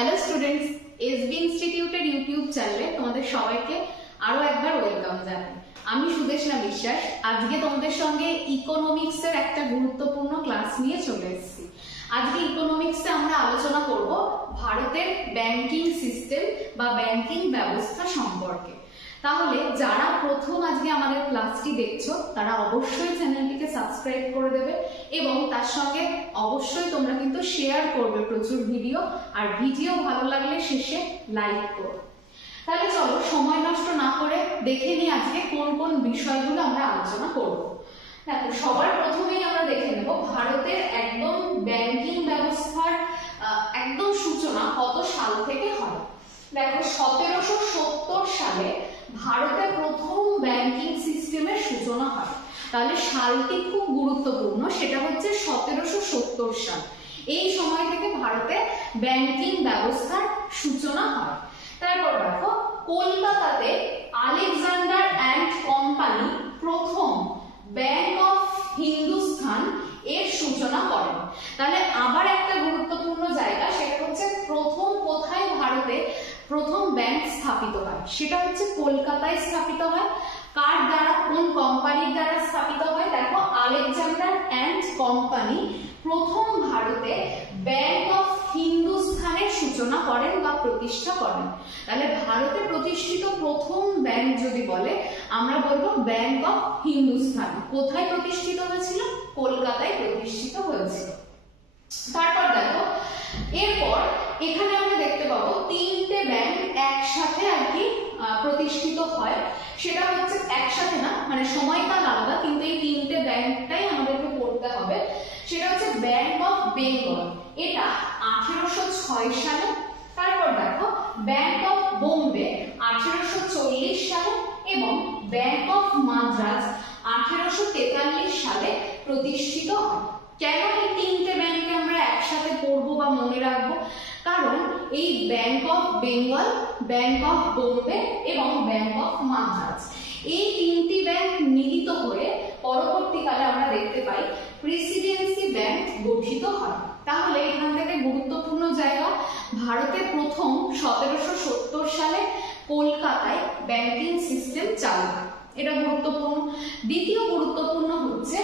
Hello students, SB ইনস্টিটিউটের YouTube চ্যানেলে তোমাদের সবাইকে আরো একবার ওয়েলকাম জানাই। আমি সুদেশনা বিশ্বাস আজকে তোমাদের সঙ্গে ইকোনমিক্সের একটা গুরুত্বপূর্ণ ক্লাস নিয়ে চলে এসেছি। আজকে ইকোনমিক্সে আমরা আলোচনা করব ভারতের ব্যাংকিং সিস্টেম বা ব্যাংকিং ব্যবস্থা সম্পর্কে। তাহলে যারা প্রথম আজকে আমাদের ক্লাসটি দেখছো তারা অবশ্যই চ্যানেলটিকে সাবস্ক্রাইব করে দেবে এবং তার সঙ্গে অবশ্যই তোমরা কিন্তু শেয়ার করবে প্রচুর ভিডিও, আর ভিডিও ভালো লাগলে শেষে লাইক করো। তাহলে চলো সময় নষ্ট না করে দেখে নিই আজকে কোন কোন বিষয়গুলো আমরা আলোচনা করব। দেখো, সবার প্রথমেই আমরা দেখে নেব ভারতের একদম ব্যাংকিং ব্যবস্থার একদম সূচনা কত সাল থেকে হয়। দেখো, 1770 সালে ভারতে প্রথম ব্যাংকিং সিস্টেমের সূচনা হয়। তাহলে সালটি খুব গুরুত্বপূর্ণ, সেটা হচ্ছে 1770 সাল। এই সময় থেকে ভারতে ব্যাংকিং ব্যবস্থার সূচনা হয়। তারপর দেখো, কলকাতাতে আলেকজান্ডার অ্যান্ড কোম্পানি প্রথম ব্যাংক অফ হিন্দুস্তান এর সূচনা করেন। তাহলে আবার একটা গুরুত্বপূর্ণ জায়গা, সেটা হচ্ছে প্রথম কোথায় ভারতে প্রথম ব্যাংক স্থাপিত হয়, সেটা হচ্ছে কলকাতায় স্থাপিত হয়। কার দ্বারা, কোন কোম্পানির দ্বারা স্থাপিত হয়? দেখো, আলেকজান্ডার অ্যান্ড কোম্পানি প্রথম ভারতে ব্যাংক অফ হিন্দুস্তানের সূচনা করেন বা প্রতিষ্ঠা করেন। তাহলে ভারতে প্রতিষ্ঠিত প্রথম ব্যাংক যদি বলে, আমরা বলবো ব্যাংক অফ হিন্দুস্তান। কোথায় প্রতিষ্ঠিত হয়েছিল? কলকাতায় প্রতিষ্ঠিত হয়েছিল। তারপর দেখো, এরপর এখানে আমরা দেখতে পাবো তিনটে ব্যাংক একসাথে আর কি প্রতিষ্ঠিত হয়। সেটা হচ্ছে একসাথে না, মানে সময়কাল আলাদা, কিন্তু এই তিনটে ব্যাংকটাই আমাদেরকে পড়তে হবে। সেটা হচ্ছে ব্যাংক অফ বেঙ্গল, এটা 1806 সালে। তারপর দেখো, ব্যাংক অফ বোম্বে 1840 সালে এবং ব্যাংক অফ মাদ্রাজ 1843 সালে প্রতিষ্ঠিত হয়। কেন এই তিনটে ব্যাংকে আমরা একসাথে পড়বো বা মনে রাখবো? কারণ এই bank of Bengal, bank of Bombay এবং ব্যাংক অফ মাদ্রাজ, এই তিনটি ব্যাংক মিলিত হয়ে পরবর্তীকালে আমরা দেখতে পাই প্রেসিডেন্সি ব্যাংক গঠিত হয়। তাহলে এখান থেকে গুরুত্বপূর্ণ জায়গা, ভারতে প্রথম 1770 সালে কলকাতায় ব্যাংকিং সিস্টেম চালু হয়, এটা গুরুত্বপূর্ণ। দ্বিতীয় গুরুত্বপূর্ণ হচ্ছে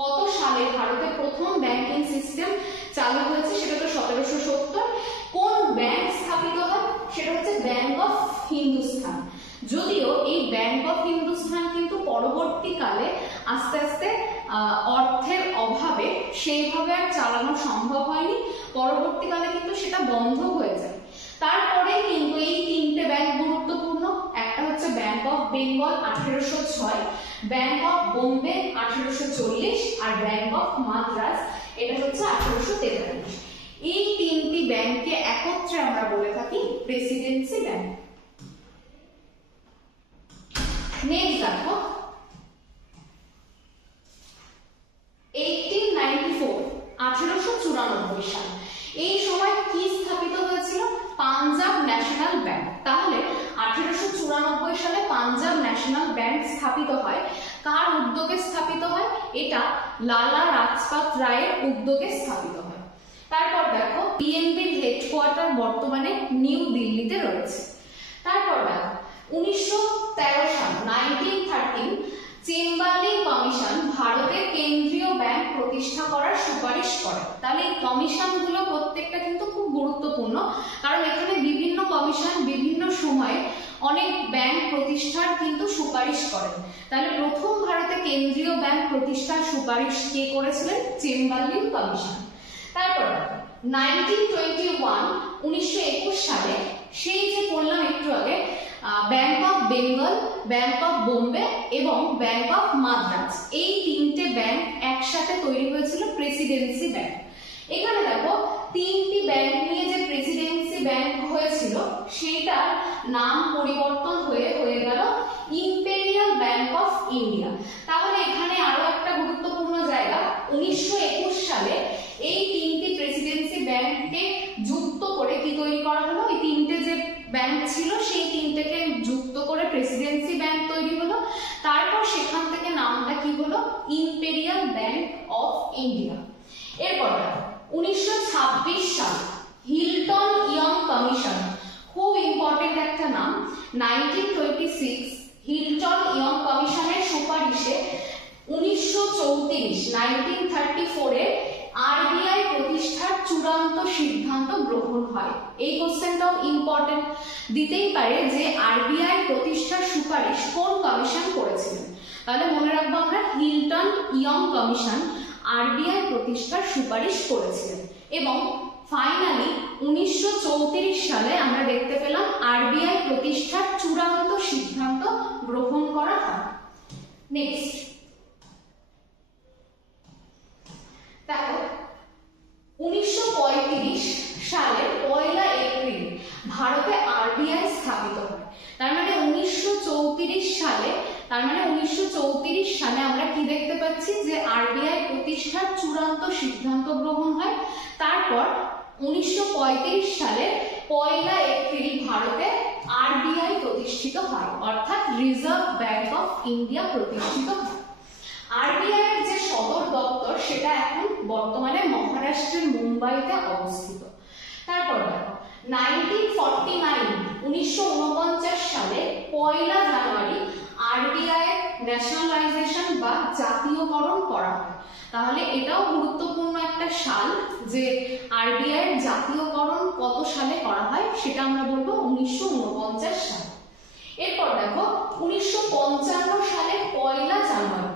কত সালে ভারতে প্রথম ব্যাংকিং সিস্টেম চালু হয়েছে, সেটা তো 1770। কোন ব্যাংক স্থাপিত হয়? সেটা হচ্ছে ব্যাংক অফ হিন্দুস্তান। যদিও এই ব্যাংক অফ হিন্দুস্তান কিন্তু পরবর্তীকালে আস্তে আস্তে অর্থের অভাবে সেইভাবে আর চালানো সম্ভব হয়নি, পরবর্তীকালে কিন্তু সেটা বন্ধ হয়ে যায়। তারপরে কিন্তু এই তিনটে ব্যাংক গুরুত্বপূর্ণ, একটা হচ্ছে bank of Bengal 1806, bank of Bombay 1840 আর ব্যাংক অফ মাদ্রাজ এটা হচ্ছে 1843। এই তিনটি ব্যাংককে একত্রে আমরা বলে থাকি প্রেসিডেন্সি ব্যাংক। নেক্সট দেখো, 1894 সাল, এই সময় কি স্থাপিত হয়েছিল? Punjab national bank. তাহলে 1894 সালে পাঞ্জাব ন্যাশনাল ব্যাংক স্থাপিত হয়। কার উদ্যোগে স্থাপিত হয়? এটা লালা রাজপথ রায়ের উদ্যোগে স্থাপিত হয়। তারপর দেখো, বিএনপির হেডকোয়ার্টার বর্তমানে নিউ দিল্লিতে রয়েছে। তারপর দেখো, 1913 সাল 1913 চেম্বারলিন কমিশন ভারতের কেন্দ্রীয় ব্যাংক প্রতিষ্ঠা করার সুপারিশ করে। তাহলে এই কমিশনগুলো প্রত্যেকটা কিন্তু খুব গুরুত্বপূর্ণ, কারণ এখানে বিভিন্ন কমিশন বিভিন্ন সময়ে অনেক ব্যাংক প্রতিষ্ঠার কিন্তু সুপারিশ করেন। তাহলে প্রথম ভারতে কেন্দ্রীয় ব্যাংক প্রতিষ্ঠার সুপারিশ কে করেছিলেন? Chamberlin commission. তারপর 1921 সালে সেই যে বললাম একটু আগে, bank of Bengal, bank of Bombay এবং ব্যাংক অফ মাদ্রাজ, এই তিনটে ব্যাংক একসাথে তৈরি হয়েছিল প্রেসিডেন্সি ব্যাংক। এখানে দেখো, তিনটি ব্যাংক নিয়ে যে প্রেসিডেন্সি ব্যাংক হয়েছিল সেইটার নাম পরিবর্তন হয়ে গেল ইম্পেরিয়াল ব্যাংক অফ ইন্ডিয়া। তাহলে এখানে আরো একটা গুরুত্বপূর্ণ জায়গা, 1921 সালে এই তিনটি প্রেসিডেন্সি ব্যাংককে যুক্ত করে কি তৈরি করা হলো? এই তিনটে যে ব্যাংক ছিল সেই তিনটেকে যুক্ত করে প্রেসিডেন্সি ব্যাংক তৈরি হলো। তারপর সেখান থেকে নামটা কি হলো? Imperial bank of India. এরপর 1926 সাল হিল 1926 হিলটন ইয়ং কমিশনের সুপারিশে 1934 এ আরবিআই প্রতিষ্ঠার চূড়ান্ত সিদ্ধান্ত গ্রহণ হয়। এই কোশ্চেনটাও ইম্পর্টেন্ট দিতেই পারে যে আরবিআই প্রতিষ্ঠার সুপারিশ কোন কমিশন করেছিলেন। তাহলে মনে রাখবো আমরা হিলটন ইয়ং কমিশন আরবিআই প্রতিষ্ঠার সুপারিশ করেছিলেন এবং ফাইনালি 1934 সালে আমরা দেখতে পেলাম আরবিআই প্রতিষ্ঠার চূড়ান্ত সিদ্ধান্ত গ্রহণ করা হয়। নেক্সট দেখো 1935 সালের 1 এপ্রিল ভারতে আরবিআই স্থাপিত হয়। তার মানে 1934 সালে আমরা কি দেখতে পাচ্ছি যে আরবিআই প্রতিষ্ঠার চূড়ান্ত সিদ্ধান্ত গ্রহণ হয়। তারপর 1935 সালের 1 এপ্রিল ভারতে আরবিআই প্রতিষ্ঠিত হয়, অর্থাৎ রিজার্ভ ব্যাংক অফ ইন্ডিয়া প্রতিষ্ঠিত হয়। আরবিআই এর যে সদর দপ্তর সেটা এখন বর্তমানে মহারাষ্ট্রের মুম্বাইতে অবস্থিত। তারপর দেখো 1949 সালে 1 জানুয়ারি আরবিআই এর ন্যাশনালাইজেশন বা জাতীয়করণ করা হয়। তাহলে এটাও গুরুত্বপূর্ণ একটা সাল যে আরবিআই এর জাতীয়করণ কত সালে করা হয় সেটা আমরা বলবো 1949 সালে। এরপর দেখো 1955 সালে 1 জানুয়ারি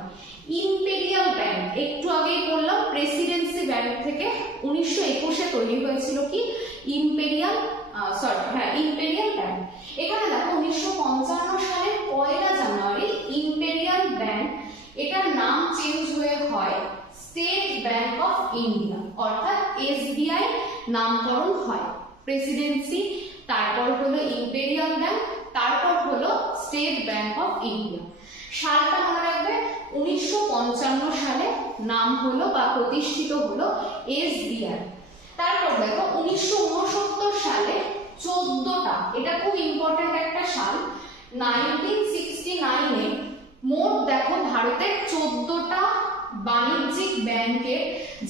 ইম্পেরিয়াল ব্যাংক, একটু আগেই বললাম প্রেসিডেন্সি ব্যাংক থেকে 1921 তৈরি হয়েছিল কি ইম্পেরিয়াল ব্যাংক। এখানে দেখো 1955 সালের 1 জানুয়ারি ইম্পেরিয়াল ব্যাংক এটার নাম চেঞ্জ হয়ে হয় স্টেট ব্যাংক অফ ইন্ডিয়া, অর্থাৎ এসবিআই নামকরণ হয়। প্রেসিডেন্সি, তারপর হলো ইম্পেরিয়াল ব্যাংক, তারপর হলো স্টেট ব্যাংক অফ ইন্ডিয়া। সালটা মনে রাখবে 1955 সালে নাম হলো বা প্রতিষ্ঠিত হলো এসবিআই। তারপর দেখো 1969 সালে 14টা, এটা খুব ইম্পর্টেন্ট একটা সাল, 1969 এ মোট দেখো ভারতের 14টা বাণিজ্যিক ব্যাংকের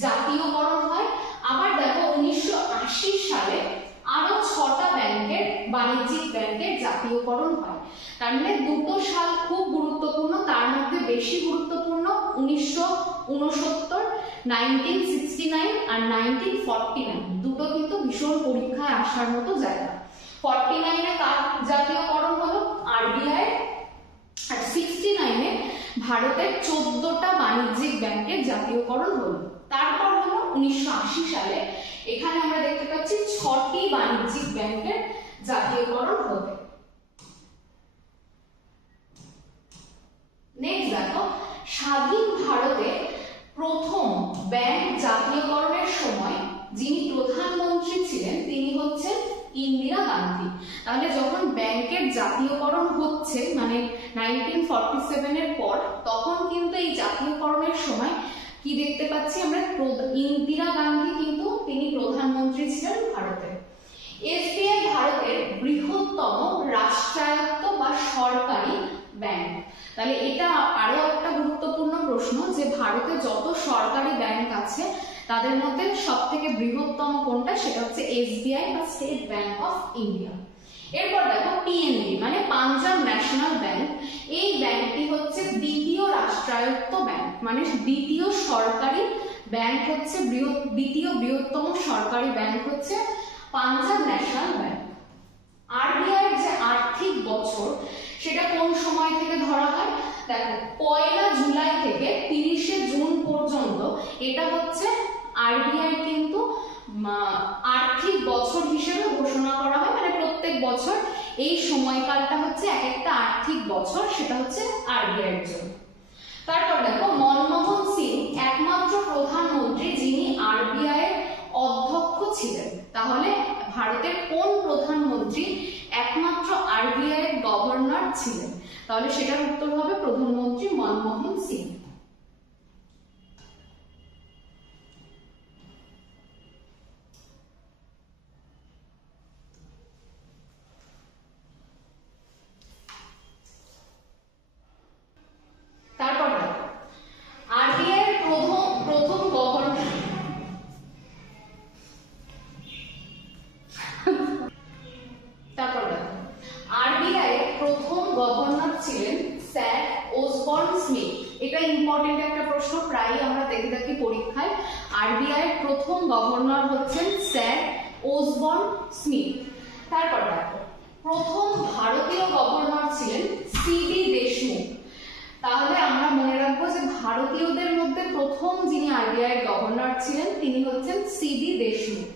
জাতীয়করণ হয়। আবার দেখো 1980 সালে আরো 6টা ব্যাংকের বাণিজ্যিক ব্যাংকের জাতীয়করণ হয়। তার মানে দুটো সাল খুব গুরুত্বপূর্ণ, তার মধ্যে বেশি গুরুত্বপূর্ণ 1969 আর 1949, দুটো কিন্তু ভীষণ পরীক্ষায় আসার মতো জায়গা। 49 এ কার জাতীয়করণ হলো আরবিআই, আর 69 এ ভারতের 14টা বাণিজ্যিক ব্যাংকের জাতীয়করণ হলো। তারপর হলো 1980 সালে এখানে আমরা দেখতে পাচ্ছি 6টি বাণিজ্যিক ব্যাংকের জাতীয়করণ হবে। নেক্সট দেখো স্বাধীন ভারতে প্রথম ব্যাংক জাতীয়করণের সময় যিনি প্রধানমন্ত্রী ছিলেন তিনি হচ্ছেন ইন্দিরা গান্ধী। তাহলে যখন ব্যাংকের জাতীয়করণ হচ্ছে মানে 1947 এর পর, তখন কিন্তু এই জাতীয়করণের সময় কি দেখতে পাচ্ছি আমরা, ইন্দিরা গান্ধী কিন্তু তিনি প্রধানমন্ত্রী ছিলেন ভারতে। এসবিআই ভারতের বৃহত্তম রাষ্ট্রায়ত্ত বা সরকারি ব্যাংক। তাহলে এটা আরো একটা গুরুত্বপূর্ণ প্রশ্ন যে ভারতে যত সরকারি ব্যাংক আছে তাদের মধ্যে সবথেকে বৃহত্তম কোনটা, সেটা হচ্ছে এসবিআই বা স্টেট ব্যাংক অফ ইন্ডিয়া। এরপর দেখো পিএনবি মানে পাঞ্জাব ন্যাশনাল ব্যাংক। এই ব্যাংকটি হচ্ছে দ্বিতীয় রাষ্ট্রায়ত্ত ব্যাংক, মানে দ্বিতীয় সরকারি ব্যাংক হচ্ছে দ্বিতীয় বৃহত্তম সরকারি ব্যাংক হচ্ছে পাঞ্জাব ন্যাশনাল ব্যাংক। আরবিআই এর যে আর্থিক বছর সেটা কোন সময় থেকে ধরা হয়, দেখো 1 জুলাই থেকে 30 জুন পর্যন্ত এটা হচ্ছে আরবিআই কিন্তু আর্থিক বছর হিসেবে ঘোষণা করা হয়, মানে প্রত্যেক বছর এই সময়কালটা হচ্ছে এক একটা আর্থিক বছর, সেটা হচ্ছে আরবিআই এর জন্য। তারপর দেখো মনমোহন সিং একমাত্র প্রধানমন্ত্রী যিনি আরবিআই এর অধ্যক্ষ ছিলেন। তাহলে ভারতের কোন প্রধানমন্ত্রী একমাত্র আরবিআই এর গভর্নর ছিলেন, তাহলে সেটার উত্তর হবে প্রধানমন্ত্রী মনমোহন সিং। তারপর আরবিআই এর প্রথম গভর্নর, তারপর আরবিআই ইম্পর্টেন্ট একটা প্রশ্ন, প্রায় আমরা দেখে থাকি পরীক্ষায়। আরবিআই এর প্রথম গভর্নর হচ্ছেন স্যার ওসবর্ন স্মিথ। তারপর দেখো প্রথম ভারতীয় গভর্নর ছিলেন সিডি দেশমুখ। তাহলে আমরা মনে রাখবো যে ভারতীয়দের মধ্যে প্রথম যিনি আরবিআই এর গভর্নর ছিলেন তিনি হচ্ছেন সিডি দেশমুখ।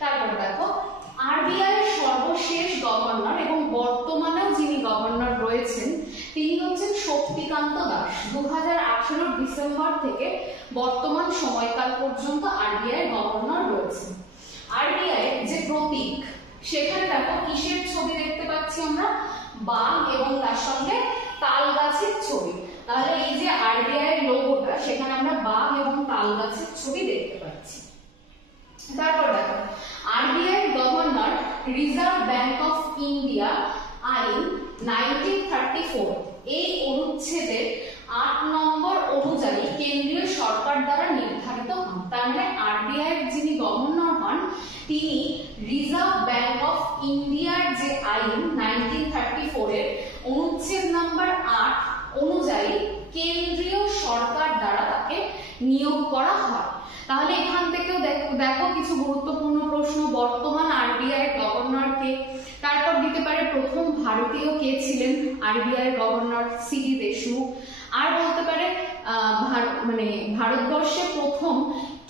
তারপর দেখো আরবিআই এর সর্বশেষ গভর্নর এবং বর্তমানেও যিনি গভর্নর রয়েছেন তিনি হচ্ছেন শক্তিকান্ত দাস। 2018 ডিসেম্বর থেকে বর্তমান সময়কাল পর্যন্ত আরবিআই গভর্নর রয়েছেন। আরবিআই যে প্রতীক সেখানে দেখো কিসের ছবি দেখতে পাচ্ছি আমরা, বাঘ এবং তার সঙ্গে তাল গাছের ছবি। তাহলে এই যে আরবিআই এর লোগোটা সেখানে আমরা বাঘ এবং তাল গাছের ছবি দেখতে পাচ্ছি। তারপর দেখো RBI governor reserve bank of India আইন 1934 এই অনুচ্ছেদের 8 নম্বর অনুযায়ী কেন্দ্রীয় সরকার দ্বারা নির্ধারিত হন। তার মানে আরবিআই এর যিনি গভর্নর হন তিনি রিজার্ভ ব্যাংক অফ ইন্ডিয়ার যে আইন 1934 এর অনুচ্ছেদ নাম্বার 8 অনুযায়ী কেন্দ্রীয় সরকার দ্বারা তাকে নিয়োগ করা হয়। তাহলে এখান থেকেও দেখো কিছু গুরুত্বপূর্ণ প্রশ্ন, বর্তমান আরবিআই এর গভর্নর কে, তারপর দিতে পারে প্রথম ভারতীয় কে ছিলেন আরবিআই এর গভর্নর সিডি দেশমুখ, আর বলতে পারে মানে ভারতবর্ষে প্রথম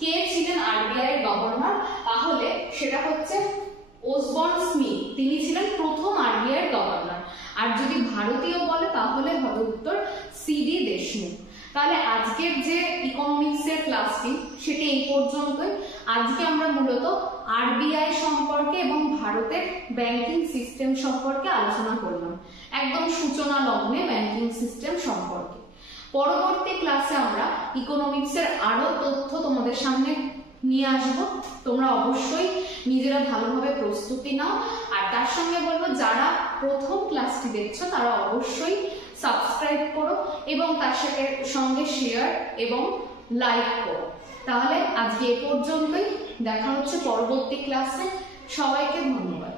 কে ছিলেন আরবিআই এর গভর্নর, তাহলে সেটা হচ্ছে ওসবর্ন স্মিথ, তিনি ছিলেন প্রথম আরবিআই এর গভর্নর। আর যদি ভারতীয় বলে তাহলে হবে উত্তর সিডি দেশমুখ। তাহলে আজকের যে ইকোনমিক্স এর ক্লাসটি সেটি এই পর্যন্তই। আজকে আমরা মূলত আরবিআই সম্পর্কে এবং ভারতের ব্যাংকিং সিস্টেম সম্পর্কে আলোচনা করলাম, একদম সূচনা লগ্নে ব্যাংকিং সিস্টেম সম্পর্কে। পরবর্তী ক্লাসে আমরা ইকোনমিক্স এর আরো তথ্য তোমাদের সামনে নিয়ে আসব। তোমরা অবশ্যই নিজেরা ভালোভাবে প্রস্তুতি নাও, আর তার সঙ্গে বলবো যারা প্রথম ক্লাসটি দেখছো তারা অবশ্যই সাবস্ক্রাইব করো এবং তার সঙ্গে শেয়ার এবং লাইক করো। তাহলে আজকে এ পর্যন্তই, দেখা হচ্ছে পরবর্তী ক্লাসে। সবাইকে ধন্যবাদ।